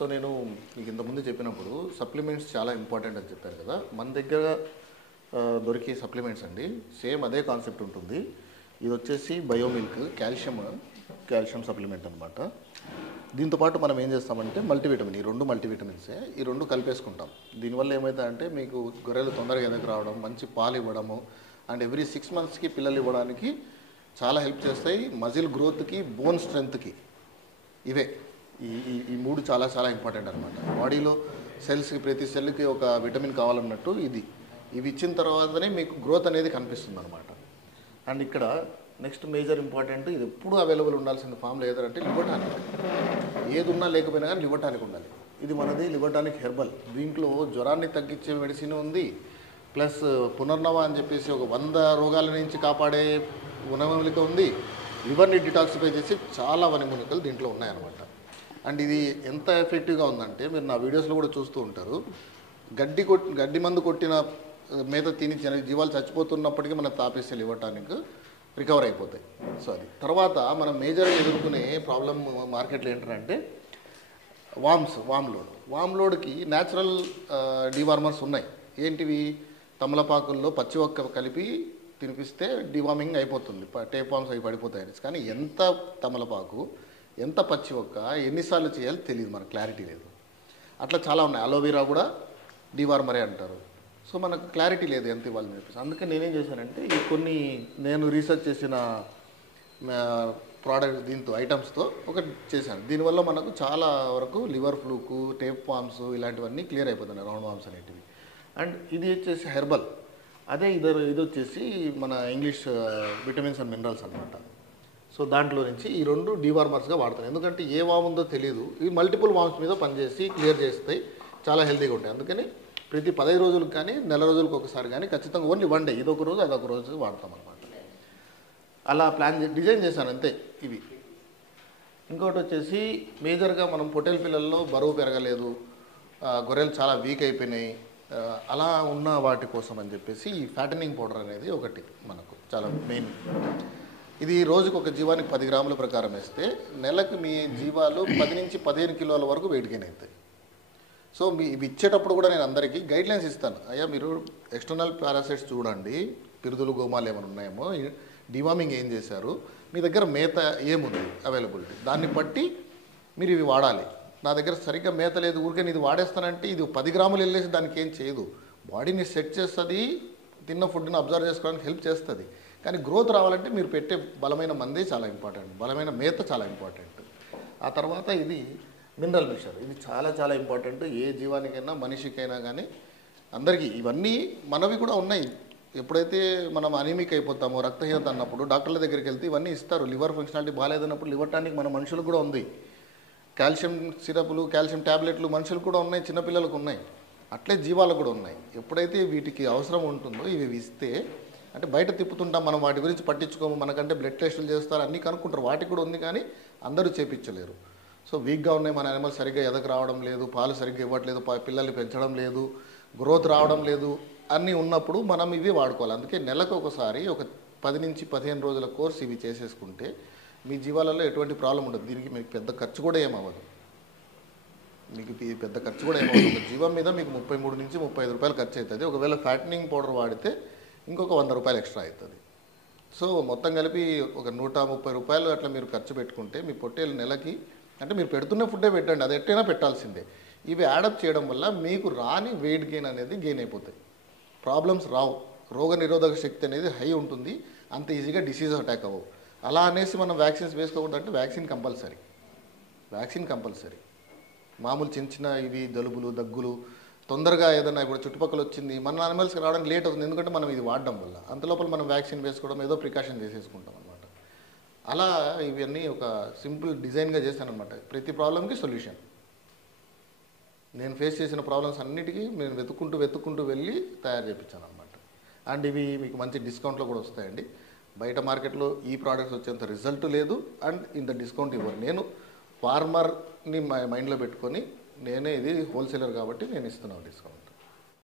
So నేను మీకు ఇంతకుముందు చెప్పినప్పుడు సప్లిమెంట్స్ చాలా ఇంపార్టెంట్ అని చెప్పారు కదా. మన దగ్గర దొరికే సప్లిమెంట్స్ అండి సేమ్ అదే కాన్సెప్ట్ ఉంటుంది. ఇది వచ్చేసి బయోమిల్క్ కాల్షియం సప్లిమెంట్ అనమాట. దీంతోపాటు మనం ఏం చేస్తామంటే మల్టీవిటమిన్, ఈ రెండు మల్టీవిటమిన్సే, ఈ రెండు కలిపేసుకుంటాం. దీనివల్ల ఏమవుతుందంటే మీకు గొర్రెలు తొందరగా ఎదకు రావడం, మంచి పాలు ఇవ్వడము, అండ్ ఎవ్రీ 6 monthsకి పిల్లలు ఇవ్వడానికి చాలా హెల్ప్ చేస్తాయి. మజిల్ గ్రోత్కి, బోన్ స్ట్రెంగ్త్కి ఇవే ఈ మూడు చాలా చాలా ఇంపార్టెంట్ అనమాట. బాడీలో సెల్స్కి, ప్రతి సెల్కి ఒక విటమిన్ కావాలన్నట్టు ఇవి ఇచ్చిన తర్వాతనే మీకు గ్రోత్ అనేది కనిపిస్తుంది అనమాట. అండ్ ఇక్కడ నెక్స్ట్ మేజర్ ఇంపార్టెంట్, ఇది ఎప్పుడు అవైలబుల్ ఉండాల్సిన ఫామ్లో ఏదంటే లివర్ టానిక్. ఏది ఉన్నా లేకపోయినా కానీ లివర్ టానిక్ ఉండాలి. ఇది మనది లివర్ టానిక్ హెర్బల్. దీంట్లో జ్వరాన్ని తగ్గించే మెడిసిన్ ఉంది, ప్లస్ పునర్నవ అని చెప్పేసి ఒక 100 రోగాల నుంచి కాపాడే వనమూలిక ఉంది, లివర్ని డిటాక్సిఫై చేసి చాలా వనమూలికలు దీంట్లో ఉన్నాయన్నమాట. అండ్ ఇది ఎంత ఎఫెక్టివ్గా ఉందంటే మీరు నా వీడియోస్లో కూడా చూస్తూ ఉంటారు. గడ్డి మందు కొట్టిన మేత తిని జీవాలు చచ్చిపోతున్నప్పటికీ మనం తాపేస్తే లివర్ టానిక్ రికవర్ అయిపోతాయి. సో అది తర్వాత మనం మేజర్గా ఎదుర్కొనే ప్రాబ్లం మార్కెట్లో ఏంటంటే వామ్ లోడ్కి న్యాచురల్ డివార్మర్స్ ఉన్నాయి. ఏంటివి? తమలపాకుల్లో పచ్చి ఒక్క కలిపి తినిపిస్తే డివార్మింగ్ అయిపోతుంది, టేప్ వామ్స్ అవి పడిపోతాయి. కానీ ఎంత తమలపాకు, ఎంత పచ్చి ఒక్క, ఎన్నిసార్లు చేయాలో తెలియదు, మనకు క్లారిటీ లేదు. అట్లా చాలా ఉన్నాయి. అలోవెరా కూడా డివార్మరే అంటారు. సో మనకు క్లారిటీ లేదు ఎంత ఇవ్వాలని చెప్పేసి. అందుకే నేనేం చేశానంటే ఈ కొన్ని నేను రీసెర్చ్ చేసిన ప్రోడక్ట్ దీంతో ఐటమ్స్తో ఒకటి చేశాను. దీనివల్ల మనకు చాలా వరకు లివర్ ఫ్లూకు, టేప్ వామ్స్ ఇలాంటివన్నీ క్లియర్ అయిపోతున్నాయి, రౌండ్ వామ్స్ అనేటివి. అండ్ ఇది వచ్చేసి హెర్బల్. అదే ఇది వచ్చేసి మన ఇంగ్లీష్ విటమిన్స్ అండ్ మినరల్స్ అనమాట. సో దాంట్లో నుంచి ఈ రెండు డివార్మర్స్గా వాడతాను. ఎందుకంటే ఏ వామ్ ఉందో తెలియదు, ఇవి మల్టిపుల్ వామ్స్ మీద పనిచేసి క్లియర్ చేస్తాయి, చాలా హెల్తీగా ఉంటాయి. అందుకని ప్రతి 15 రోజులకు కానీ నెల రోజులకు ఒకసారి కానీ ఖచ్చితంగా ఓన్లీ 1 డే, ఇదొక రోజు అదొక రోజు వాడతాం అనమాట. అలా డిజైన్ చేశాను అంతే ఇవి. ఇంకోటి వచ్చేసి మేజర్గా మనం పొట్టేల పిల్లల్లో బరువు పెరగలేదు, గొర్రెలు చాలా వీక్ అయిపోయినాయి, అలా ఉన్న వాటి కోసం అని చెప్పేసి ఈ ఫ్యాటనింగ్ పౌడర్ అనేది ఒకటి మనకు చాలా మెయిన్. ఇది రోజుకు ఒక జీవానికి 10 గ్రాముల ప్రకారం వేస్తే నెలకు మీ జీవాలు 10 నుంచి 15 కిలోల వరకు వెయిట్ గెయిన్ అవుతాయి. సో ఇవి ఇచ్చేటప్పుడు కూడా నేను అందరికీ గైడ్లైన్స్ ఇస్తాను. అయ్యా మీరు ఎక్స్టర్నల్ పారాసైట్స్ చూడండి, పిరుదులు గోమాలు ఏమైనా ఉన్నాయేమో, డివార్మింగ్ ఏం చేశారు, మీ దగ్గర మేత ఏముంది అవైలబిలిటీ, దాన్ని బట్టి మీరు ఇవి వాడాలి. నా దగ్గర సరిగ్గా మేత లేదు, ఊరికే ఇది వాడేస్తానంటే ఇది 10 గ్రాములు వెళ్ళేసి దానికి ఏం చేయదు. బాడీని సెట్ చేస్తుంది, తిన్న ఫుడ్ని అబ్జర్వ్ చేసుకోవడానికి హెల్ప్ చేస్తుంది. కానీ గ్రోత్ రావాలంటే మీరు పెట్టే బలమైన మందే చాలా ఇంపార్టెంట్, బలమైన మేత చాలా ఇంపార్టెంట్. ఆ తర్వాత ఇది మినరల్ మిక్చర్, ఇది చాలా చాలా ఇంపార్టెంట్. ఏ జీవానికైనా మనిషికైనా కానీ అందరికీ ఇవన్నీ మనవి కూడా ఉన్నాయి. ఎప్పుడైతే మనం అనీమిక్ అయిపోతామో, రక్తహీనత అన్నప్పుడు డాక్టర్ల దగ్గరికి వెళ్తే ఇవన్నీ ఇస్తారు. లివర్ ఫంక్షనాలిటీ బాగాలేదన్నప్పుడు లివర్ టానిక్ మన మనుషులకు కూడా ఉంది. కాల్షియం సిరప్లు, కాల్షియం ట్యాబ్లెట్లు మనుషులకు కూడా ఉన్నాయి, చిన్నపిల్లలకు ఉన్నాయి, అట్లే జీవాలకు కూడా ఉన్నాయి. ఎప్పుడైతే వీటికి అవసరం ఉంటుందో ఇవి ఇస్తే, అంటే బయట తిప్పుతుంటాం మనం, వాటి గురించి పట్టించుకోము, మనకంటే బ్లడ్ టెస్టులు చేస్తారు, అన్నీ కనుక్కుంటారు, వాటికి కూడా ఉంది, కానీ అందరూ చేపించలేరు. సో వీక్గా ఉన్నాయి, మన యానిమల్ సరిగ్గా ఎదకు రావడం లేదు, పాలు సరిగ్గా ఇవ్వట్లేదు, పిల్లల్ని పెంచడం లేదు, గ్రోత్ రావడం లేదు, అన్నీ ఉన్నప్పుడు మనం ఇవి వాడుకోవాలి. అందుకే నెలకు ఒకసారి ఒక 10 నుంచి 15 రోజుల కోర్స్ ఇవి చేసేసుకుంటే మీ జీవాలలో ఎటువంటి ప్రాబ్లం ఉండదు. దీనికి మీకు పెద్ద ఖర్చు కూడా ఏమవ్వదు, ఒక జీవం మీద మీకు 33 నుంచి 35 రూపాయలు ఖర్చు అవుతుంది. ఒకవేళ ఫ్యాటనింగ్ పౌడర్ వాడితే ఇంకొక 100 రూపాయలు ఎక్స్ట్రా అవుతుంది. సో మొత్తం కలిపి ఒక 130 రూపాయలు అట్లా మీరు ఖర్చు పెట్టుకుంటే మీ పొట్టేలు నెలకి, అంటే మీరు పెడుతున్న ఫుడ్డే పెట్టండి, అది ఎట్టైనా పెట్టాల్సిందే. ఇవి యాడప్ చేయడం వల్ల మీకు రాని వెయిట్ గెయిన్ అనేది గెయిన్ అయిపోతాయి, ప్రాబ్లమ్స్ రావు, రోగ నిరోధక శక్తి అనేది హై ఉంటుంది, అంత ఈజీగా డిసీజ్ అటాక్ అవ్వవు. అలా అనేసి మనం వ్యాక్సిన్స్ వేసుకోకూడదు అంటే వ్యాక్సిన్ కంపల్సరీ. మామూలు చిన్న ఇవి జలుబులు, దగ్గులు, తొందరగా ఏదైనా ఇప్పుడు చుట్టుపక్కల వచ్చింది, మన యానిమల్స్కి రావడానికి లేట్ అవుతుంది, ఎందుకంటే మనం ఇది వాడడం వల్ల. అంతలోపల మనం వ్యాక్సిన్ వేసుకోవడం, ఏదో ప్రికాషన్ చేసేసుకుంటాం అనమాట. అలా ఇవన్నీ ఒక సింపుల్ డిజైన్గా చేశాను అనమాట. ప్రతి ప్రాబ్లంకి సొల్యూషన్. నేను ఫేస్ చేసిన ప్రాబ్లమ్స్ అన్నిటికీ నేను వెతుక్కుంటూ వెళ్ళి తయారు చేయించాను అనమాట. అండ్ ఇవి మీకు మంచి డిస్కౌంట్లో కూడా వస్తాయండి. బయట మార్కెట్లో ఈ ప్రోడక్ట్స్ వచ్చేంత రిజల్ట్ లేదు, అండ్ ఇంత డిస్కౌంట్ ఇవ్వరు. నేను ఫార్మర్ని మైండ్లో పెట్టుకొని, నేనే ఇది హోల్సేలర్ కాబట్టి నేను ఇస్తున్నాను డిస్కౌంట్.